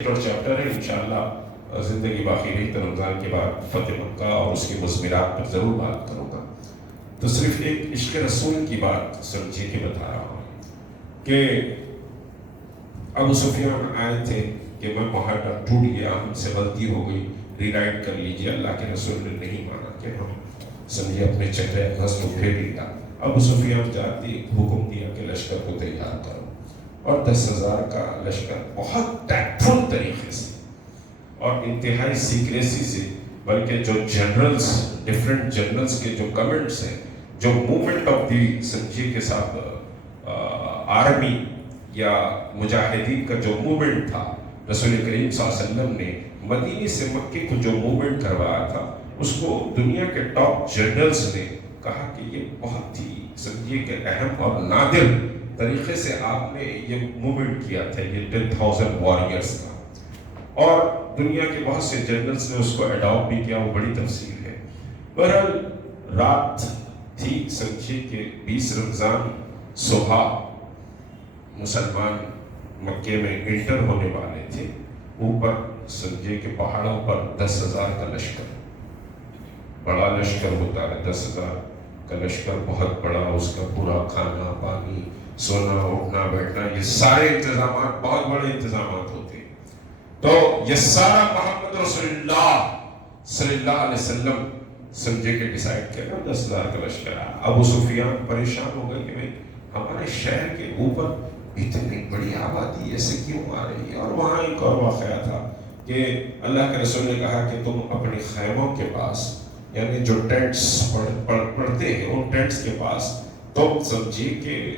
Chapter ہے انشاءاللہ زندگی باقی رہی تو رمضان کے بعد فتح مکہ اور اس کے مضمرات پر ضرور بات کروں گا. تو صرف ایک عشق رسول کی بات سمجھے کہ بتا رہا ہوں کہ ابو سفیان آئے تھے کہ میں معاہدہ ٹوٹ گیا، ہم سے غلطی ہو گئی، ری رائٹ کر لیجیے. اللہ کے رسول نے نہیں مانا کہ ہم سمجھے اپنے چہرے غصب کو پھیر لیا. ابو سفیان جاتی حکم دیا کہ لشکر کو تیار کرو، اور 10,000 کا لشکر بہت ٹیکٹفل طریقے سے اور انتہائی سیکریسی سے، بلکہ جو جنرلز ڈفرینٹ جنرلز کے جو کمنٹس ہیں، جو موومنٹ آف دی سمجھیے کے ساتھ آرمی یا مجاہدین کا جو موومنٹ تھا، رسول کریم صلی اللہ علیہ وسلم نے مدینے سے مکے کو جو موومنٹ کروایا تھا، اس کو دنیا کے ٹاپ جنرلز نے کہا کہ یہ بہت ہی سمجھیے کہ اہم اور نادر طریقے سے آپ نے یہ موومنٹ کیا تھا، یہ 10,000 واریئرز کا. اور دنیا کے بہت سے جنرلز نے اس کو اڈاپٹ بھی کیا، وہ بڑی تفصیل ہے. بہرحال رات تھی سمجھیے کہ 20 رمضان صبح مسلمان مکے میں انٹر ہونے والے تھے. اوپر سمجھے کہ پہاڑوں پر 10,000 کا لشکر، بڑا لشکر ہوتا ہے 10,000 کا لشکر، بہت بڑا. اس کا پورا کھانا پانی، سونا اٹھنا بیٹھنا، یہ سارے انتظامات بہت بڑے انتظامات ہوتے. تو یہ سارا محمد رسول اللہ صلی اللہ علیہ وسلم سمجھے کہ ڈیسائیڈ کیا 10,000 کا لشکر آیا. ابو سفیان پریشان ہو گئے کہ بھائی ہمارے شہر کے اوپر اتنی بڑی آبادی ایسے کیوں آ رہی ہے. اور وہاں ایک اور واقعہ تھا کہ اللہ کے رسول نے کہا کہ تم اپنے خیموں کے پاس، یعنی جو ٹینٹس پڑتے ہیں ان ٹینٹس کے پاس تم سمجھیے کہ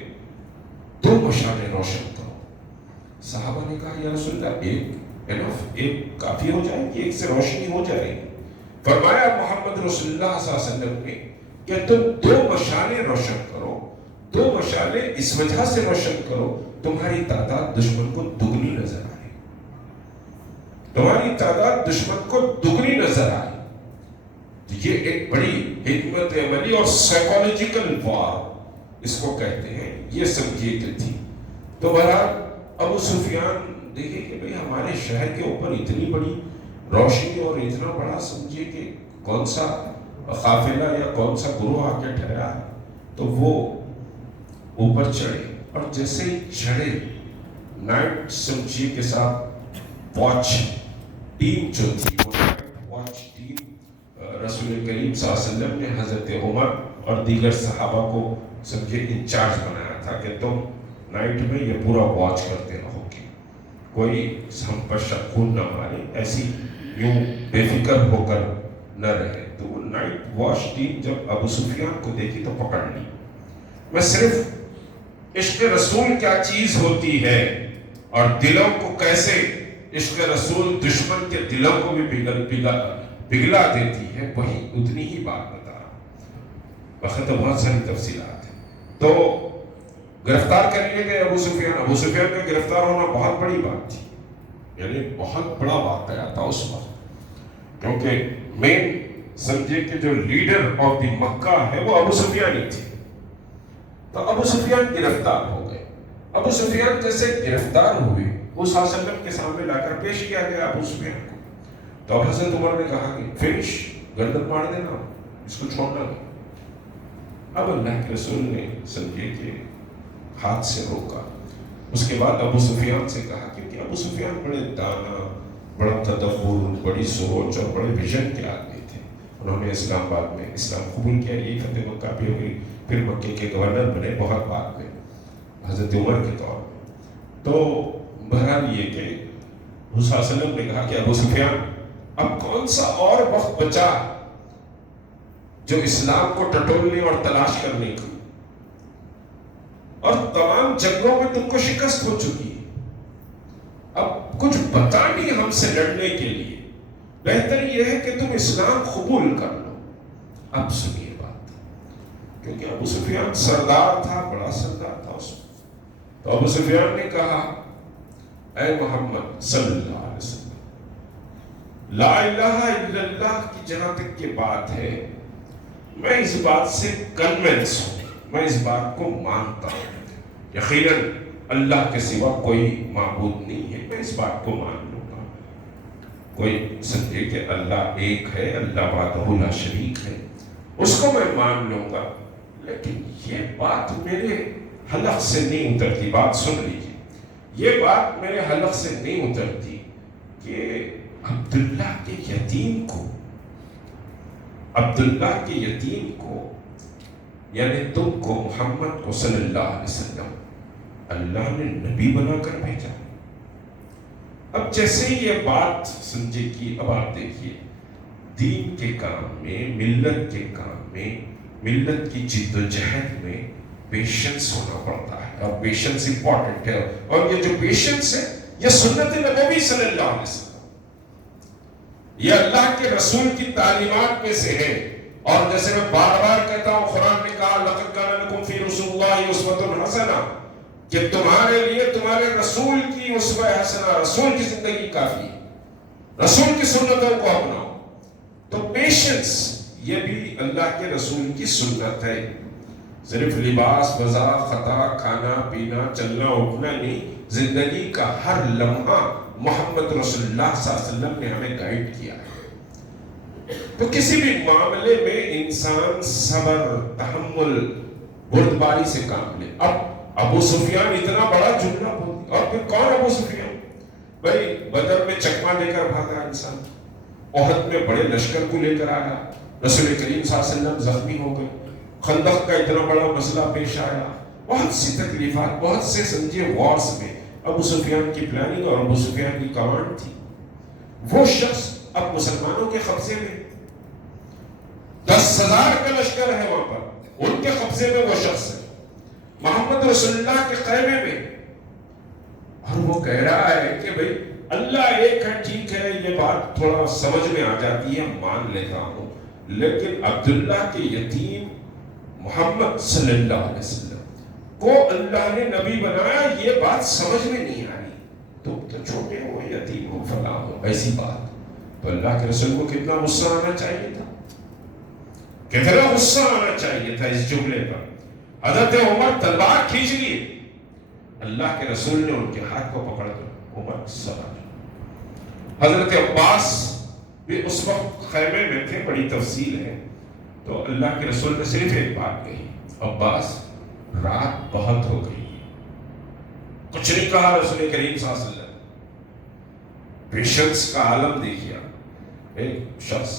2 مشالیں روشن کرو. صحابہ نے کہا یا رسول اللہ ایک کافی ہو جائے گی، ایک سے روشنی ہو جائے گی. فرمایا محمد رسول اللہ صلی اللہ علیہ وسلم نے کہ تم 2 مشالیں روشن کرو. 2 مشالیں اس وجہ سے روشن کرو تمہاری تعداد دشمن کو دگنی نظر آئے، تمہاری تعداد دشمن کو دگنی نظر آئے. یہ ایک بڑی حکمت عملی اور سائیکولوجیکل وار اس کو کہتے ہیں، یہ سمجھیے کہ تھی. تو بہرحال ابو سفیان دیکھیں کہ بھئی ہمارے شہر کے اوپر اتنی بڑی روشنی اور اتنا بڑا سمجھیے کہ کون سا قافلہ یا کون سا گروہ آ کے ٹھہرا ہے. تو وہ اوپر چڑھے، اور جیسے ہی چڑھے نائٹ سمجھیے کے ساتھ واچ ٹیم جو تھی، وہ واچ ٹیم رسول کریم صلی اللہ علیہ وسلم نے حضرت عمر اور دیگر صحابہ کو سمجھے انچارج بنایا تھا کہ تم نائٹ میں یہ پورا واچ کرتے رہو گے، کوئی ہم پر شک خون نہ مارے، ایسی یوں بے فکر ہو کر نہ رہے. تو وہ نائٹ واچ ٹیم جب ابو سفیان کو دیکھی تو پکڑ لی. میں صرف عشق رسول کیا چیز ہوتی ہے اور دلوں کو کیسے عشق رسول دشمن کے دلوں کو بھی پگھلا دیتی ہے، وہی اتنی ہی بات بتا رہا ہوں. وقت تو بہت ساری تفصیلات ہیں. تو گرفتار کر لیے گئے ابو سفیان. ابو سفیان کا گرفتار ہونا بہت بڑی بات تھی، یعنی بہت بڑا واقعہ تھا اس وقت، کیونکہ مین سمجھے کہ جو لیڈر آف دی مکہ ہے وہ ابو سفیان ہی تھے. تو ابو سفیان گرفتار ہو گئے. ابو سفیان جیسے گرفتار ہوئے، وہ صلی اللہ علیہ وسلم کے سامنے لا کر پیش کیا گیا ابو سفیان کو. تو اب حضرت عمر نے کہا کہ فنش، گردن مار دینا، اس کو چھوڑنا نہیں. اب اللہ کے رسول نے سمجھے کہ ہاتھ سے روکا. اس کے بعد ابو سفیان سے کہا، کیونکہ ابو سفیان بڑے دانا، بڑا تدبر، بڑی سوچ اور بڑے ویژن کے آدمی تھے. انہوں نے اسلام آباد میں اسلام قبول کیا، یہی فتح مکہ بھی ہوئی، پھر مکے کے گورنر بنے بہت بعد میں حضرت عمر کے طور پر. تو بہرحال یہ کہ حضور صلی اللہ علیہ وسلم نے کہا کہ ابو سفیان اب کون سا اور وقت بچا جو اسلام کو ٹٹولنے اور تلاش کرنے کا، اور تمام جنگوں میں تم کو شکست ہو چکی ہے، اب کچھ بتا نہیں ہم سے لڑنے کے لیے، بہتر یہ ہے کہ تم اسلام قبول کر لو. اب سنیے بات، کیونکہ ابو سفیان سردار تھا، بڑا سردار تھا اس وقت. تو ابو سفیان نے کہا اے محمد صلی اللہ علیہ وسلم، لا الہ الا اللہ کی جہاں تک کی بات ہے، میں اس بات سے کنونس ہوں، میں اس بات کو مانتا ہوں، یقیناً اللہ کے سوا کوئی معبود نہیں ہے، میں اس بات کو مان لوں گا. کوئی سمجھے کہ اللہ ایک ہے، اللہ وحدہ لا شریک ہے، اس کو میں مان لوں گا، لیکن یہ بات میرے حلق سے نہیں اترتی. بات سن لیجیے، یہ بات میرے حلق سے نہیں اترتی کہ عبداللہ کے یتیم کو، عبداللہ کے یتیم کو، یعنی تم کو، محمد کو صلی اللہ علیہ وسلم اللہ نے نبی بنا کر بھیجا. اب جیسے ہی یہ بات سمجھے کہ اب آپ دیکھیے، دین کے کام میں، ملت کے کام میں، ملت کی جد و جہد میں پیشنس ہونا پڑتا ہے، اور پیشنس امپورٹنٹ ہے. اور یہ جو پیشنس ہے یہ سنت نبوی صلی اللہ علیہ وسلم، یہ اللہ کے رسول کی تعلیمات میں سے ہے. اور جیسے میں بار بار کہتا ہوں، قرآن نے کہا لقد کان لکم فی رسول اللہ اسوۃ حسنہ، کہ تمہارے لیے تمہارے رسول کی اسوہ حسنہ، رسول کی زندگی کافی ہے، رسول کی سنتوں کو اپناؤ. تو پیشنس یہ بھی اللہ کے رسول کی سنت ہے. صرف لباس، غذا، خطا، کھانا پینا، چلنا اٹھنا نہیں، زندگی کا ہر لمحہ محمد رسول اللہ صلی اللہ علیہ وسلم نے ہمیں گائیڈ کیا ہے. تو کسی بھی معاملے میں انسان صبر، تحمل، بردباری سے کام لے. اب ابو سفیان اتنا بڑا جملہ بول دیا، اور پھر کون ابو سفیان؟ بھائی بدر میں چکما لے کر بھاگا انسان، احد میں بڑے لشکر کو لے کر آیا، رسول کریم صلی اللہ علیہ وسلم زخمی ہو گئے، خندق کا اتنا بڑا مسئلہ پیش آیا، بہت سی تکلیفات، بہت سے سمجھے وارز میں ابو سفیان کی پلاننگ اور ابو سفیان کی کمانڈ تھی. وہ شخص اب مسلمانوں کے قبضے میں، 10,000 کا لشکر ہے وہاں پر، ان کے قبضے میں وہ شخص ہے، محمد رسول اللہ کے خیمے میں. اور وہ کہہ رہا ہے کہ بھئی اللہ ایک ہے، ٹھیک ہے، یہ بات تھوڑا سمجھ میں آ جاتی ہے، مان لیتا ہوں، لیکن عبداللہ کے یتیم محمد صلی اللہ علیہ وسلم کو اللہ نے نبی بنایا، یہ بات سمجھ میں نہیں آئی. تم تو چھوٹے ہو، یتیم ہو، فلاں ہو، ایسی بات. تو اللہ کے رسول کو کتنا غصہ آنا چاہیے تھا، کتنا غصہ آنا چاہیے تھا اس جملے پر. حضرت عمر تلوار کھینچ لیے، اللہ کے رسول نے ان کے ہاتھ کو پکڑ کر عمر صبر. حضرت عباس بھی اس وقت خیمے میں تھے، بڑی تفصیل ہے. تو اللہ کے رسول نے صرف ایک بات کہی، عباس رات بہت ہو گئی. کچھ نہیں کہا رسول کریم صلی اللہ علیہ وسلم. پیشنس کا عالم دیکھیا، ایک شخص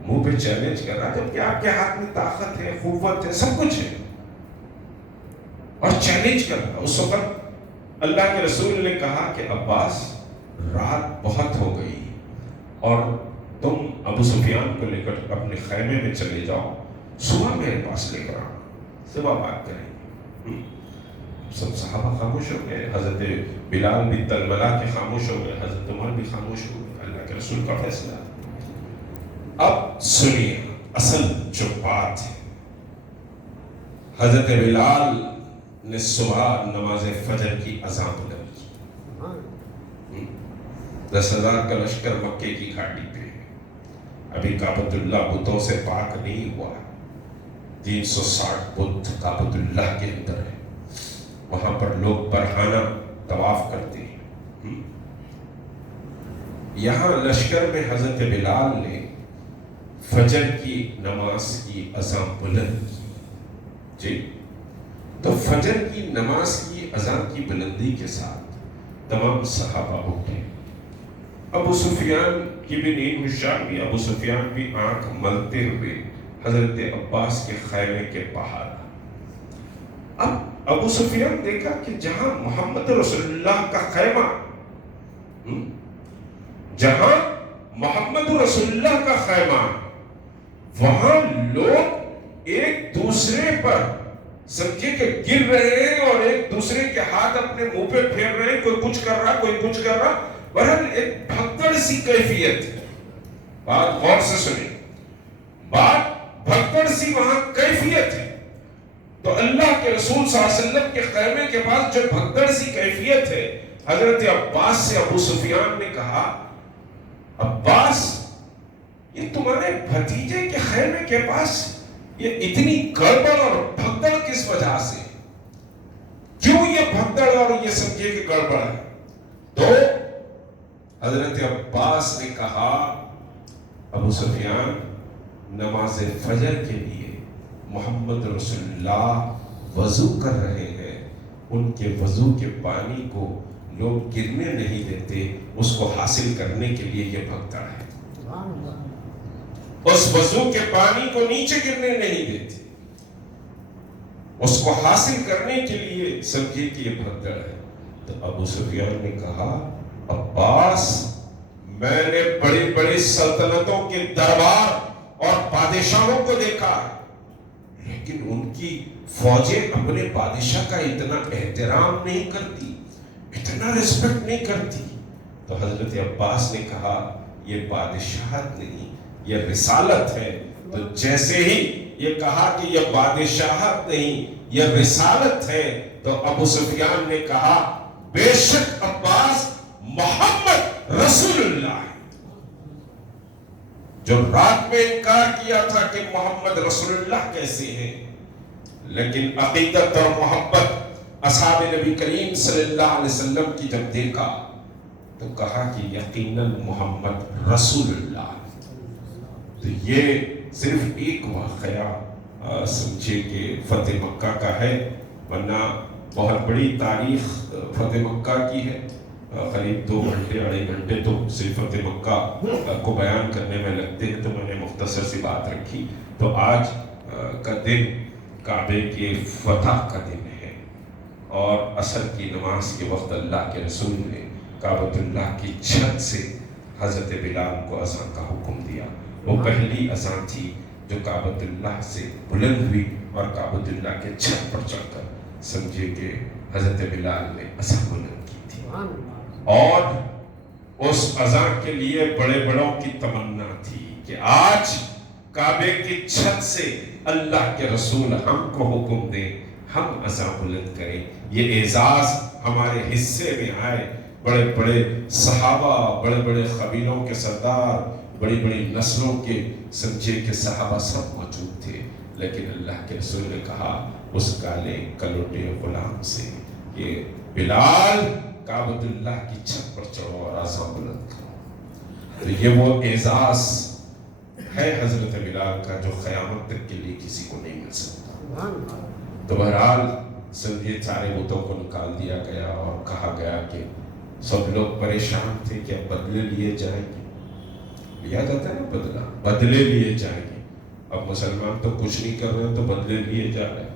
منہ پہ چیلنج کر رہا، جبکہ آپ کے ہاتھ میں طاقت ہے، قوت ہے، سب کچھ ہے، اور چیلنج کر رہا. اس وقت اللہ کے رسول نے کہا کہ عباس رات بہت ہو گئی اور تم ابو سفیان کو لے کر اپنے خیمے میں چلے جاؤ، صبح میرے پاس لے کر آؤ، صبح بات کریں گے. سب صحابہ خاموش ہو گئے، حضرت بلال بھی تلملا کے خاموش ہو گئے، حضرت عمر بھی خاموش ہو گئے. اللہ کے رسول کا فیصلہ. اب سنیے اصل جو بات ہے. حضرت بلال نے صبح نماز فجر کی اذان بلند کی. 10,000 کا لشکر مکے کی گھاٹی پہ ہے، ابھی کعبۃ اللہ بتوں سے پاک نہیں ہوا. 360 بت کعبۃ اللہ کے اندر ہے، وہاں پر لوگ برہانہ طواف کرتے ہیں. یہاں لشکر میں حضرت بلال نے فجر کی نماز کی اذان بلند کی. جی، تو فجر کی نماز کی اذان کی بلندی کے ساتھ تمام صحابہ اٹھے. ابو سفیان کی بھی نیند ہوشیار بھی، ابو سفیان بھی آنکھ ملتے ہوئے حضرت عباس کے خیمے کے باہر. اب ابو سفیان دیکھا کہ جہاں محمد رسول اللہ کا خیمہ، جہاں محمد رسول اللہ کا خیمہ، وہاں لوگ ایک دوسرے پر سمجھے کہ گر رہے ہیں اور ایک دوسرے کے ہاتھ اپنے منہ پہ پھیر رہے ہیں. کوئی کچھ کر رہا، کوئی کچھ کر رہا. بہرحال ایک بھگدڑ سی کیفیت ہے. بات غور سے سنیں، بات بھگدڑ سی وہاں کیفیت ہے. تو اللہ کے رسول صلی اللہ علیہ وسلم کے خیمے کے پاس جو بھگدڑ سی کیفیت ہے، حضرت عباس سے ابو سفیان نے کہا، عباس یہ تمہارے بھتیجے کے خیمے کے پاس یہ اتنی گڑبڑ اور بھگدڑ کس وجہ سے؟ کیوں یہ بھگدڑ اور یہ سمجھے کہ گڑبڑ ہے؟ تو حضرت عباس نے کہا ابو سفیان نماز فجر کے لیے محمد رسول اللہ وضو کر رہے ہیں، ان کے وضو کے پانی کو لوگ گرنے نہیں دیتے، اس کو حاصل کرنے کے لیے یہ بھگدڑ ہے، اس وضو کے پانی کو نیچے گرنے نہیں دیتے، اس کو حاصل کرنے کے لیے سمجھے کہ یہ بھگدڑ ہے۔ تو ابو سفیان نے کہا عباس، میں نے بڑی بڑی سلطنتوں کے دربار اور بادشاہوں کو دیکھا ہے، لیکن ان کی فوجیں اپنے بادشاہ کا اتنا احترام نہیں کرتی، اتنا رسپیکٹ نہیں کرتی۔ تو حضرت عباس نے کہا یہ بادشاہت نہیں، یہ رسالت ہے۔ تو جیسے ہی یہ کہا کہ یہ بادشاہت نہیں، یہ رسالت ہے، تو ابو سفیان نے کہا بے شک عباس محمد رسول اللہ ہے۔ جو رات میں انکار کیا تھا کہ محمد رسول اللہ کیسے ہیں، لیکن عقیدت اور محبت اصحاب نبی کریم صلی اللہ علیہ وسلم کی جب دیکھا تو کہا کہ یقیناً محمد رسول اللہ۔ تو یہ صرف ایک واقعہ سمجھے کہ فتح مکہ کا ہے، ورنہ بہت بڑی تاریخ فتح مکہ کی ہے۔ قریب 2 گھنٹے 2.5 گھنٹے تو صرف فتح مکہ کو بیان کرنے میں لگتے ہیں، تو میں نے مختصر سی بات رکھی۔ تو آج کا دن کعبے کے فتح کا دن ہے، اور عصر کی نماز کے وقت اللہ کے رسول نے کعبۃ اللہ کی چھت سے حضرت بلال کو اذان کا حکم دیا۔ وہ پہلی اذان تھی جو کعبۃ اللہ سے بلند ہوئی، اور کعبۃ اللہ کے چھت پر چڑھ کر سمجھے کہ حضرت بلال نے اذان بلند کی تھی، اور اس اذان کے لیے بڑے بڑوں کی تمنا تھی کہ آج کعبے کی چھت سے اللہ کے رسول ہم کو حکم دیں، ہم اذان بلند کریں، یہ اعزاز ہمارے حصے میں آئے۔ بڑے بڑے صحابہ، بڑے بڑے قبیلوں کے سردار، بڑی بڑی نسلوں کے سمجھے کہ صحابہ سب موجود تھے، لیکن اللہ کے رسول نے کہا اس کالے کلوٹے غلام سے کہ بلال کعبۃ اللہ کی چھت پر چڑھو اور اذان بلند کرو۔ تو یہ وہ اعزاز ہے حضرت بلال کا جو قیامت تک کے لیے کسی کو نہیں مل سکتا۔ تو بہرحال سمجھے سارے بتوں کو نکال دیا گیا، اور کہا گیا کہ سب لوگ پریشان تھے کہ اب بدلے لیے جائیں گے، لیا جاتا ہے نا بدلہ، بدلے لیے جائیں گے۔ اب مسلمان تو کچھ نہیں کر رہے تو بدلے لیے جا رہے،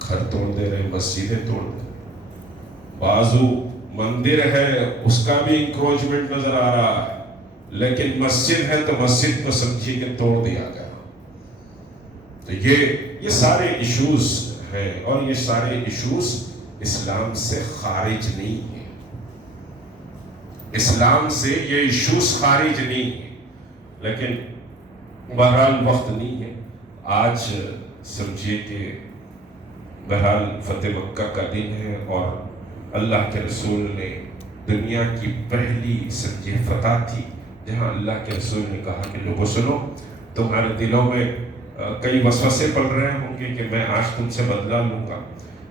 گھر توڑ دے رہے، مسجدیں توڑ دے رہے، بازو مندر ہے اس کا بھی انکروچمنٹ نظر آ رہا ہے، لیکن مسجد ہے تو مسجد کو سمجھیے کہ توڑ دیا گیا۔ تو یہ سارے ایشوز ہیں، اور یہ سارے ایشوز اسلام سے خارج نہیں ہیں، اسلام سے یہ ایشوز خارج نہیں ہیں، لیکن بہرحال وقت نہیں ہے۔ آج سمجھیے کہ بہرحال فتح مکہ کا دن ہے، اور اللہ کے رسول نے دنیا کی پہلی سمجھے فتح تھی، جہاں اللہ کے رسول نے کہا کہ لوگوں سنو، تمہارے دلوں میں کئی وسوسے پڑ رہے ہوں گے کہ میں آج تم سے بدلہ لوں گا۔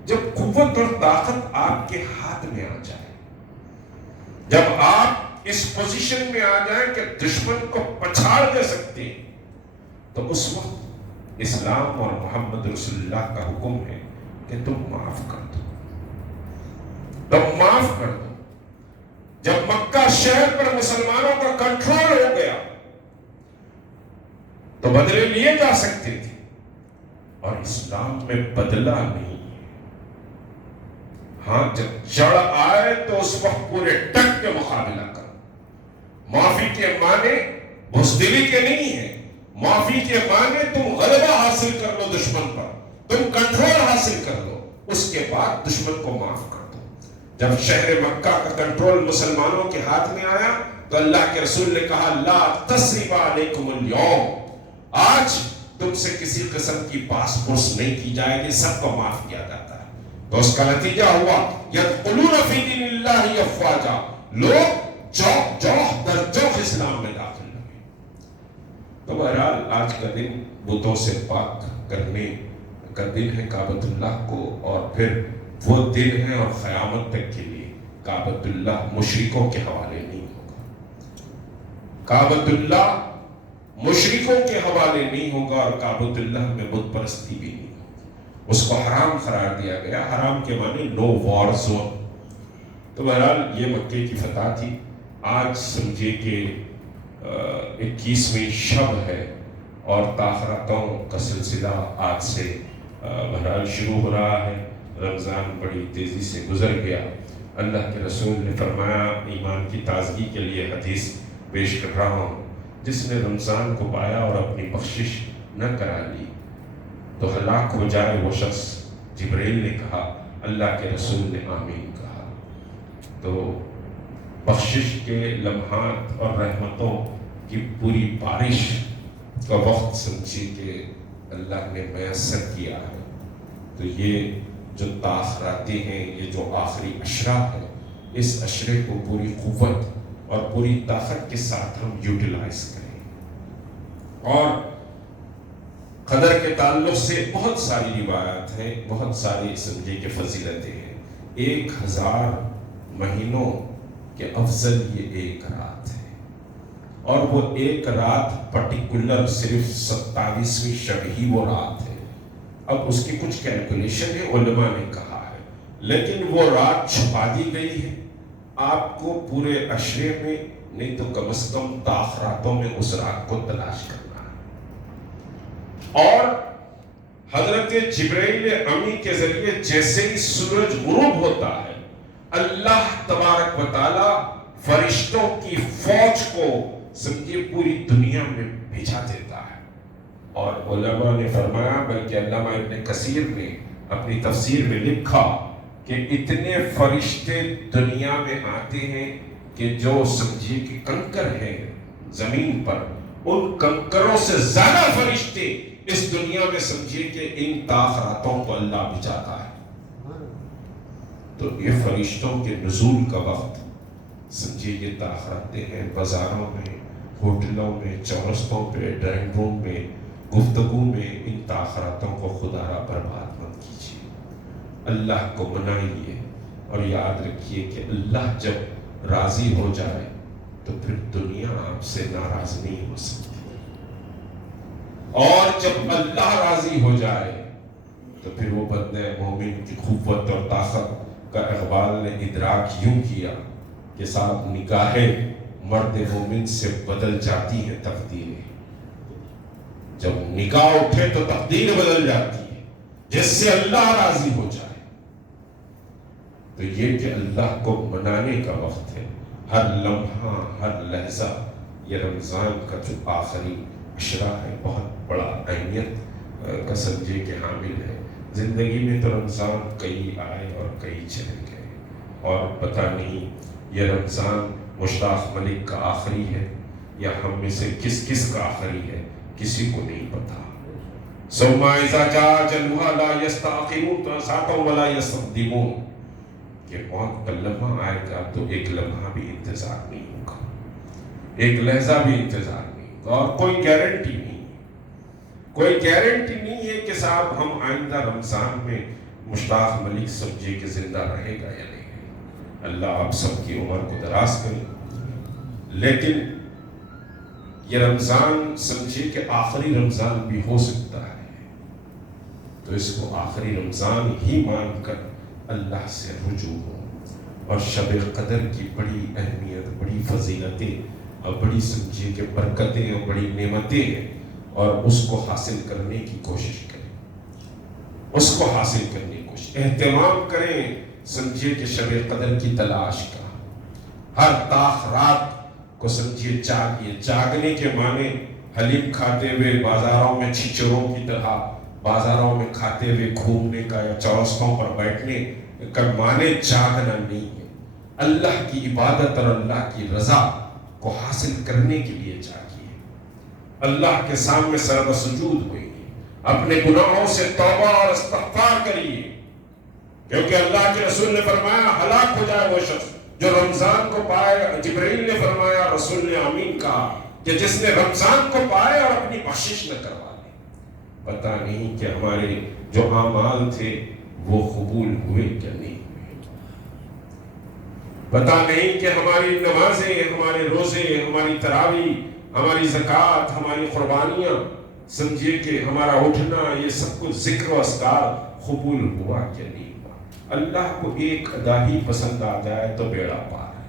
جب قوت اور طاقت آپ کے ہاتھ میں آ جائے، جب آپ اس پوزیشن میں آ جائیں کہ دشمن کو پچھاڑ دے سکتے ہیں، تو اس وقت اسلام اور محمد رسول اللہ کا حکم ہے کہ تم معاف کر دو، تم معاف کر دو۔ جب مکہ شہر پر مسلمانوں کا کنٹرول ہو گیا تو بدلے لیے جا سکتے تھے، اور اسلام میں بدلہ نہیں ہے۔ ہاں جب جڑ آئے تو اس وقت پورے ٹک کے مقابلہ کرو۔ معافی کے معنی بزدلی کے نہیں ہے، معافی کے معنی تم غلبہ حاصل کر لو دشمن پر، تم کنٹرول حاصل کر لو، اس کے بعد دشمن کو معاف کر دو۔ جب شہر مکہ کا کنٹرول مسلمانوں کے ہاتھ میں آیا تو اللہ کے رسول نے کہا لا تثریب علیکم اليوم، آج تم سے کسی قسم کی باس پرس نہیں کی جائے گی، سب کو معاف کیا جاتا ہے۔ تو اس کا نتیجہ ہوا یدخلون فی دین اللہ افواجا، لوگ جوق در جوق اسلام میں داخل ہوئے۔ تو بہرحال آج کا دن بتوں سے پاک کرنے کا دن ہے کعبۃ اللہ کو، اور پھر وہ دن ہے اور قیامت تک کے لیے کعبۃ اللہ مشرکوں کے حوالے نہیں ہوگا۔ کعبۃ اللہ مشرکوں کے حوالے نہیں ہوگا اور کعبۃ اللہ میں بت پرستی بھی نہیں ہوگی، اس کو حرام قرار دیا گیا۔ حرام کے معنی نو وار زون۔ تو بہرحال یہ مکے کی فتح تھی۔ آج سمجھے کہ 21ویں شب ہے اور تاخراتوں کا سلسلہ آج سے بہرحال شروع ہو رہا ہے۔ رمضان بڑی تیزی سے گزر گیا۔ اللہ کے رسول نے فرمایا، ایمان کی تازگی کے لیے حدیث پیش کر رہا ہوں، جس نے رمضان کو پایا اور اپنی بخشش نہ کرا لی تو ہلاک ہو جائے وہ شخص۔ جبرائیل نے کہا، اللہ کے رسول نے آمین کہا۔ تو بخشش کے لمحات اور رحمتوں کی پوری بارش کا وقت سمجھے کہ اللہ نے میسر کیا ہے۔ تو یہ جو تاخراتے ہیں، یہ جو آخری عشرہ ہے، اس عشرے کو پوری قوت اور پوری طاقت کے ساتھ ہم یوٹیلائز کریں۔ اور قدر کے تعلق سے بہت ساری روایات ہیں، بہت ساری سمجھے کہ فضیلتیں ہیں۔ 1000 مہینوں کے افضل یہ ایک رات ہے، اور وہ ایک رات پرٹیکولر صرف 27ویں شب ہی وہ رات ہے۔ اب اس کی کچھ کیلکولیشن ہے، علماء نے کہا ہے، لیکن وہ رات چھپا دی گئی ہے۔ آپ کو پورے عشرے میں نہیں تو کم از کم تاخراتوں میں اس رات کو تلاش کرنا ہے۔ اور حضرت جبرائیل امی کے ذریعے جیسے ہی سورج غروب ہوتا ہے، اللہ تبارک و تعالی فرشتوں کی فوج کو سمجھے پوری دنیا میں بھیجا دیتا ہے۔ اور علماء نے فرمایا، بلکہ علامہ ابن کثیر نے اپنی تفسیر میں لکھا کہ اتنے فرشتے دنیا میں آتے ہیں کہ جو سمجھیے کہ کنکر ہیں زمین پر، ان کنکروں سے زیادہ فرشتے اس دنیا میں سمجھیے کہ ان تاخراتوں کو اللہ بچاتا ہے۔ تو یہ فرشتوں کے نزول کا وقت سمجھیے یہ تاخراتے ہیں۔ بازاروں میں، ہوٹلوں میں، چورستوں پہ، ڈرائنگ روم میں، گفتگو میں ان تاخراتوں کو خدا را برباد مت کیجیے، اللہ کو منائیے۔ اور یاد رکھیے کہ اللہ جب راضی ہو جائے تو پھر دنیا آپ سے ناراض نہیں ہو سکتی، اور جب اللہ راضی ہو جائے تو پھر وہ بندہ مومن کی قوت اور طاقت کا اقبال نے ادراک یوں کیا کہ صاحب نگاہ مرد مومن سے بدل جاتی ہے تقدیریں۔ جب نگاہ اٹھے تو تقدیر بدل جاتی ہے، جس سے اللہ راضی ہو جائے۔ تو یہ کہ اللہ کو منانے کا وقت ہے۔ ہر لمحہ، ہر لحظہ یہ رمضان کا جو آخری عشرہ ہے بہت بڑا اہمیت کا سمجھے کہ حامل ہے۔ زندگی میں تو رمضان کئی آئے اور کئی چلے گئے، اور پتہ نہیں یہ رمضان مشتاق ملک کا آخری ہے یا ہم میں سے کس کا آخری ہے، کسی کو نہیں پتا۔ ثم اذا جاء اجلها لا يستأخرون ساعة ولا يستقدمون، کہ موت کا لمحہ آئے گا تو ایک لمحہ بھی انتظار نہیں ہوگا، ایک لحظہ بھی انتظار نہیں ہوگا، اور کوئی گارنٹی نہیں، کوئی گارنٹی نہیں ہے کہ صاحب ہم آئندہ رمضان میں مشتاق ملک سمجھے کہ زندہ رہے گا یا نہیں۔ اللہ آپ سب کی عمر کو دراز کرے، لیکن یہ رمضان سمجھے کہ آخری رمضان بھی ہو سکتا ہے، تو اس کو آخری رمضان ہی مان کر اللہ سے رجوع ہو، اور شب قدر کی بڑی اہمیت، بڑی فضیلتیں اور بڑی سمجھے کہ برکتیں اور بڑی نعمتیں ہیں، اور اس کو حاصل کرنے کی کوشش کریں، اس کو حاصل کرنے کی کوشش، اہتمام کریں سمجھے کہ شب قدر کی تلاش کا۔ ہر تاخرات کو سمجھیے چاہیے، جاگنے کے معنی حلیم کھاتے ہوئے بازاروں میں چھچروں کی طرح بازاروں میں کھاتے ہوئے گھومنے کا یا چوراستوں پر بیٹھنے کا معنی جاگنا نہیں ہے۔ اللہ کی عبادت اور اللہ کی رضا کو حاصل کرنے کے لیے جاگیے، اللہ کے سامنے سر سجود ہوئیے، اپنے گناہوں سے توبہ اور استغفار کریے، کیونکہ اللہ کے رسول نے فرمایا ہلاک ہو جائے وہ شخص جو رمضان کو پائے۔ جبرائیل نے فرمایا، رسول نے آمین کہا کہ جس نے رمضان کو پائے اور اپنی بخشش نہ کروا لے۔ پتہ نہیں کہ ہمارے جو اعمال تھے وہ قبول ہوئے کہ نہیں ہوئے۔ پتا نہیں کہ ہماری نمازیں، ہمارے روزے، ہماری تراویح، ہماری زکوٰۃ، ہماری قربانیاں، سمجھیے کہ ہمارا اٹھنا، یہ سب کچھ ذکر و اذکار قبول ہوا کہ نہیں ہوا۔ اللہ کو ایک ادا ہی پسند آ جائے تو بیڑا پار ہے۔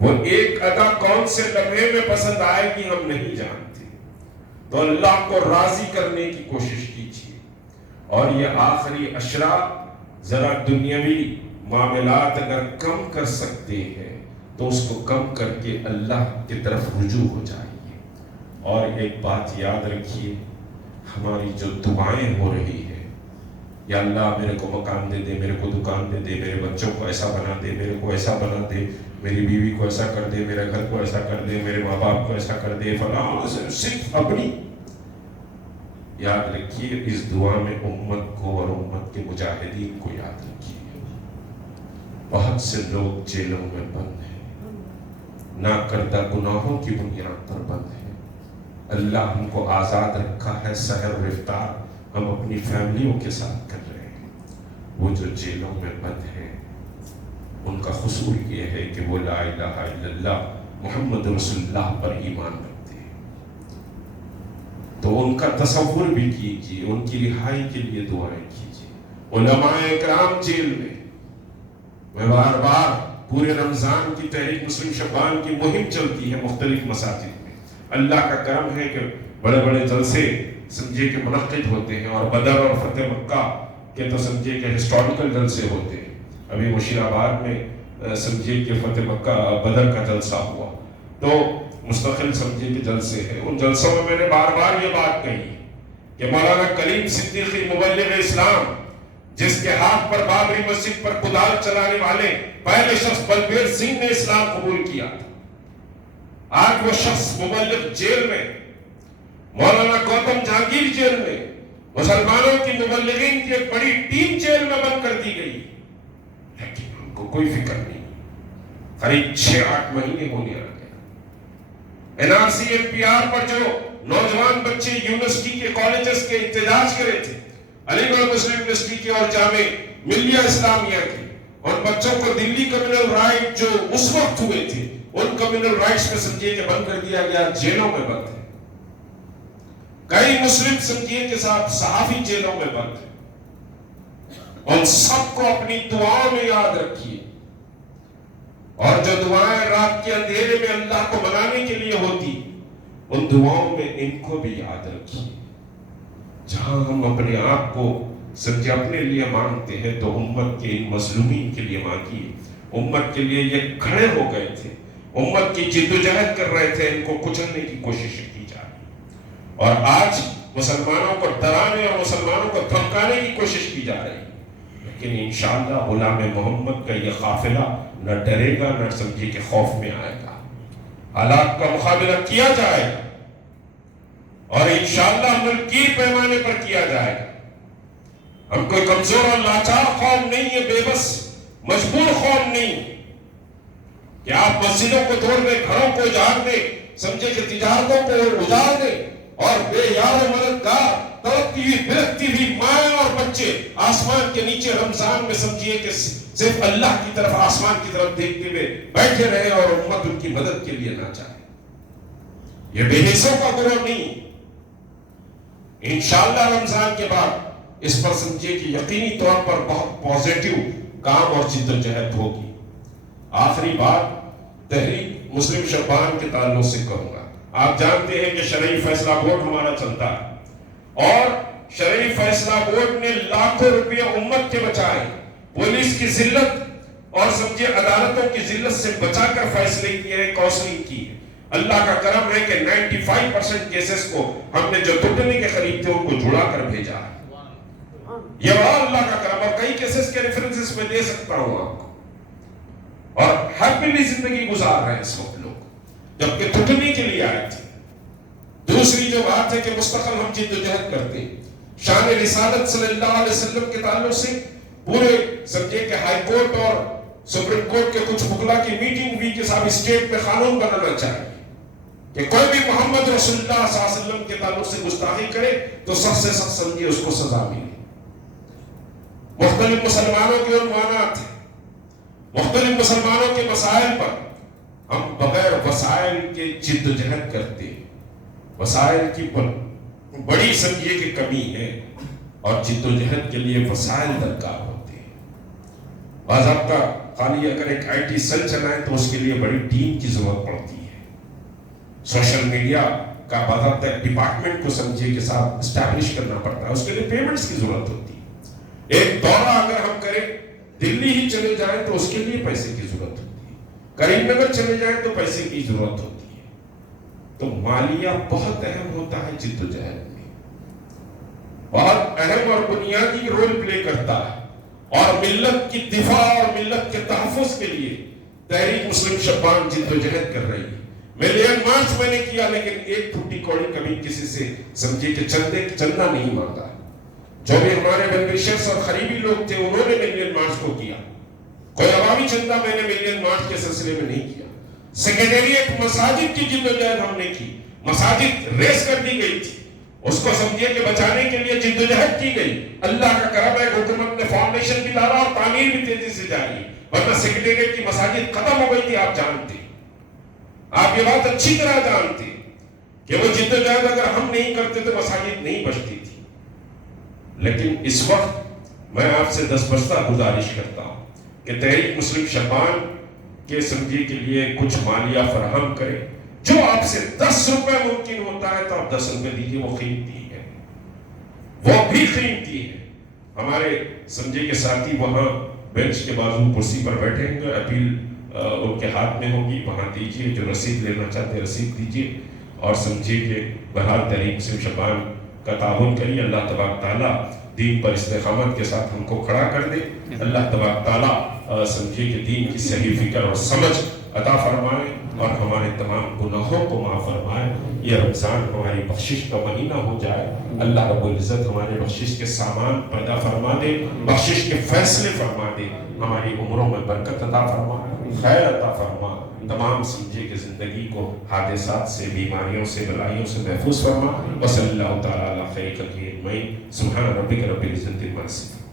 وہ ایک ادا کون سے لمحے میں پسند آئے گی ہم نہیں جانتے، تو اللہ کو راضی کرنے کی کوشش کیجیے۔ اور یہ آخری عشرہ ذرا دنیاوی معاملات اگر کم کر سکتے ہیں تو اس کو کم کر کے اللہ کی طرف رجوع ہو جائیے۔ اور ایک بات یاد رکھیے، ہماری جو دعائیں ہو رہی ہے، یا اللہ میرے کو مکان دے دے، میرے کو دکان دے دے، میرے بچوں کو ایسا بنا دے، میرے کو ایسا بنا دے، میری بیوی کو ایسا کر دے، میرے گھر کو ایسا کر دے، میرے ماں باپ کو ایسا کر دے، فلاں، صرف اپنی۔ یاد رکھیے اس دعا میں امت کو اور امت کے مجاہدین کو یاد رکھیے۔ بہت سے لوگ جیلوں میں بند ہیں، ناکردہ گناہوں کی بنیاد پر بند ہیں۔ اللہ ہم کو آزاد رکھا ہے، سحر و افطار ہم اپنی فیملیوں کے ساتھ کر رہے ہیں۔ وہ جو جیلوں میں بند ہیں ان کا قصور یہ ہے کہ وہ لا الہ الا اللہ محمد رسول اللہ پر ایمان رکھتے ہیں۔ تو ان کا تصور بھی کیجیے، ان کی رہائی کے لیے دعائیں کیجیے۔ علماء اکرام جیل میں بار بار پورے رمضان کی تحریک مسلم شبان کی مہم چلتی ہے مختلف مساجد میں۔ اللہ کا کرم ہے کہ بڑے بڑے جلسے سمجھے کہ منعقد ہوتے ہیں، اور بدر اور فتح مکہ کے تو سمجھے کہ ہسٹوریکل جلسے ہوتے ہیں۔ ابھی مشیر آباد میں سمجھے کہ فتح مکہ بدر کا جلسہ ہوا، تو مستقل سمجھے کہ جلسے ہیں۔ ان جلسوں میں میں نے بار بار یہ بات کہی کہ مولانا کلیم صدیقی مبلغ اسلام، جس کے ہاتھ پر بابری مسجد پر کدال چلانے والے پہلے شخص بلبیر سنگھ نے اسلام قبول کیا تھا، آج وہ شخص مبلغ جیل میں، مولانا گوتم جہانگیر جیل میں، مسلمانوں کی مبلغین کی ایک بڑی ٹیم جیل میں بند کر دی گئی، لیکن ان کو کوئی فکر نہیں۔ قریب 6-8 مہینے ہونے آ گئے۔ NRC NPR پر جو نوجوان بچے یونیورسٹی کے کالجز کے احتجاج کرے تھے، علی گڑھ مسلم یونیورسٹی کی اور جامع ملیہ اسلامیہ کی، ان بچوں کو دلی کمیونل رائٹ جو اس وقت ہوئے تھے ان کمیونل رائٹس میں سمجھیے کہ بند کر دیا گیا، جیلوں میں بند ہے۔ کئی مسلم سمجھیے کہ صحافی جیلوں میں بند ہے۔ ان سب کو اپنی دعاؤں میں یاد رکھیے، اور جو دعائیں رات کے اندھیرے میں اللہ کو منانے کے لیے ہوتی، ان دعاؤں میں ان کو بھی یاد رکھیے۔ جہاں ہم اپنے آپ کو سمجھے اپنے لیے مانگتے ہیں تو امت کے ان مظلومین کے لیے مانگیے۔ امت کے لیے یہ کھڑے ہو گئے تھے، امت کی جدوجہد کر رہے تھے، ان کو کچلنے کی کوشش کی جا رہی، اور آج مسلمانوں کو ڈرانے اور مسلمانوں کو دھمکانے کی کوشش کی جا رہی، لیکن انشاءاللہ غلام محمد کا یہ قافلہ نہ ڈرے گا، نہ سمجھے کہ خوف میں آئے گا۔ حالات کا مقابلہ کیا جائے گا، اور انشاءاللہ ملکی پیمانے پر کیا جائے گا۔ ہم کوئی کمزور اور لاچار قوم نہیں ہے، بے بس مجبور قوم نہیں کہ آپ مسجدوں کو توڑ دیں، گھروں کو اجاڑ دیں، سمجھے کہ تجارتوں کو اجاڑ دیں، اور بے یار و مددگار تڑپتی ہوئی بلکتی ہوئی مائیں اور بچے آسمان کے نیچے رمضان میں سمجھیے کہ صرف اللہ کی طرف، آسمان کی طرف دیکھتے ہوئے بیٹھے رہے اور امت ان کی مدد کے لیے نہ چاہے۔ یہ بے حصوں کا گروہ نہیں۔ انشاءاللہ رمضان کے بعد اس پر سمجھیے کہ یقینی طور پر بہت پازیٹیو کام اور جدوجہد ہوگی۔ آخری بات تحریک مسلم شبان کے تعلق سے کروں گا۔ آپ جانتے ہیں کہ شرعی فیصلہ بورڈ ہمارا چلتا ہے، اور شرعی فیصلہ بورڈ نے لاکھوں روپیہ امت کے بچائے، پولیس کی ذلت اور سمجھے عدالتوں کی ذلت سے بچا کر فیصلے کیے، کاؤنسلنگ کی ہے۔ اللہ کا کرم ہے کہ 95% کیسز کو ہم نے جو ٹوٹنے کے قریب تھے ان کو جڑا کر بھیجا ہے۔ یہ بڑا اللہ کا کرم، اور کئی کیسز کے ریفرنسز میں دے سکتا ہوں آپ کو، اور ہیپیلی زندگی گزار رہے ہیں اس وقت لوگ، جبکہ ٹوٹنے کے لیے آئے تھے۔ دوسری جو بات ہے کہ مستقل ہم جدوجہد کرتے ہیں شان رسالت صلی اللہ علیہ وسلم کے تعلق سے۔ پورے سمجھے کہ ہائی کورٹ اور سپریم کورٹ کے کچھ وکلا کی میٹنگ ہوئی کہ صاحب اسٹیٹ میں قانون بنانا چاہیے کہ کوئی بھی محمد رسول اللہ صلی اللہ علیہ وسلم کے تعلق سے گستاخی کرے تو سخت سے سخت سمجھے اس کو سزا ملے۔ مختلف مسلمانوں کے عنوانات ہیں، مختلف مسلمانوں کے مسائل پر ہم بغیر وسائل کے جد و جہد کرتے ہیں. وسائل کی بڑی سمجھیے کہ کمی ہے اور جد و جہد کے لیے وسائل درکار ہوتے ہیں. باضابطہ خالی اگر ایک آئی ٹی سیل چلائیں تو اس کے لیے بڑی ٹیم کی ضرورت پڑتی ہے. سوشل میڈیا کا باضابطہ ڈپارٹمنٹ کو سمجھے کے ساتھ اسٹیبلش کرنا پڑتا ہے, اس کے لیے پیمنٹس کی ضرورت ہوتی ہے. ایک دورہ اگر ہم کریں, دلی ہی چلے جائیں تو اس کے لیے پیسے کی ضرورت ہوتی ہے, کریم نگر چلے جائیں تو پیسے کی ضرورت ہوتی ہے. تو مالیہ بہت اہم ہوتا ہے جد و جہد میں, بہت اہم اور بنیادی رول پلے کرتا ہے. اور ملت کی دفاع اور ملت کے تحفظ کے لیے تحریک مسلم شبان جد و جہد کر رہی ہے. ملین مارچ میں نے کیا, لیکن ایک ٹھوٹی کوڑی کبھی کسی سے سمجھے کہ چندہ نہیں مانگا. جو بھی ہمارے بینیفیشرز اور قریبی لوگ تھے انہوں نے ملین مارچ کو کیا. کوئی عوامی چندہ میں نے ملین مارچ کے سلسلے میں نہیں کیا. سیکریٹریٹ مساجد کی جد و جہد ہم نے کی, مساجد ریس کر دی گئی تھی, اس کو سمجھیے کہ بچانے کے لیے جد و جہد کی گئی. اللہ کا کرم ہے, حکومت نے فاؤنڈیشن بھی ڈالا اور تعمیر بھی تیزی سے جاری ہے, ورنہ سیکریٹریٹ کی مساجد ختم ہو گئی تھی. آپ جانتے, آپ یہ بات اچھی طرح جانتے کہ وہ جد و جہد اگر ہم نہیں کرتے تو مساجد نہیں بچتی تھی. لیکن اس وقت میں آپ سے دستبستہ گزارش کرتا ہوں کہ تحریک مسلم شبان کے سمجھے کے لیے کچھ مالیہ فراہم کرے. جو آپ سے 10 روپے ممکن ہوتا ہے تو آپ 10 روپے دیجیے, وہ قیمتی ہے, وہ بھی قیمتی ہے. ہمارے سمجھے کے ساتھی وہاں بینچ کے بازو کرسی پر بیٹھے ہیں, اپیل ان کے ہاتھ میں ہوگی, وہاں دیجیے. جو رسید لینا چاہتے ہیں رسید دیجیے, اور سمجھیے کہ بہرحال تحریک مسلم شبان کا تعاون کریے. اللہ تبارک تعالیٰ دین پر استقامت کے ساتھ ہم کو کھڑا کر دے. اللہ تبارک تعالیٰ سمجھے کہ دین کی صحیح فکر اور سمجھ عطا فرمائے اور ہمارے تمام گناہوں کو معاف فرمائے. یہ رمضان ہماری بخشش کا مہینہ ہو جائے. اللہ رب العزت ہمارے بخشش کے سامان پیدا فرما دے, بخشش کے فیصلے فرما دے, ہماری عمروں میں برکت عطا فرما, خیر عطا فرما, تمام سمجھے کہ زندگی کو حادثات سے, بیماریوں سے, بلائیوں سے محفوظ فرما. وصلی اللہ تعالیٰ علی خیر خلقہ اجمعین. سبحان ربک رب العزت عما یصفون.